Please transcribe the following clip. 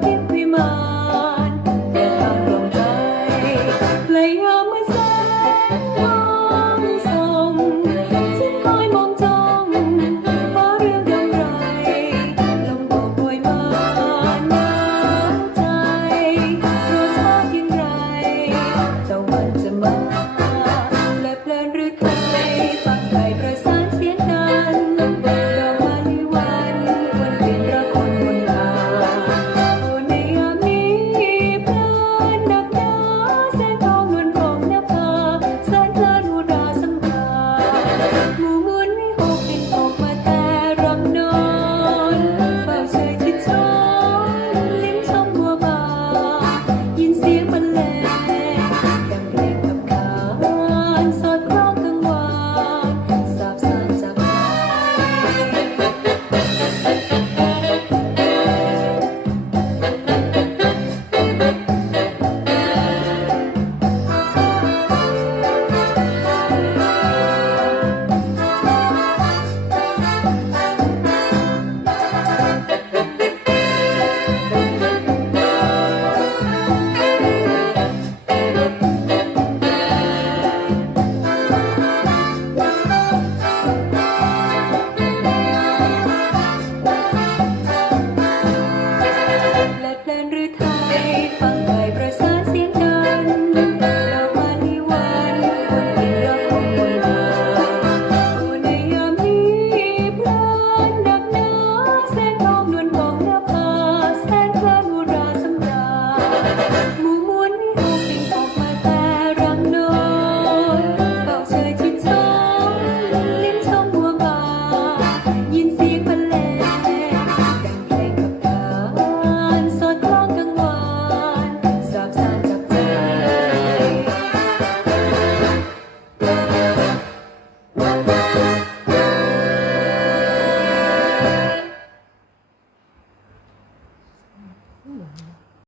pipi mama.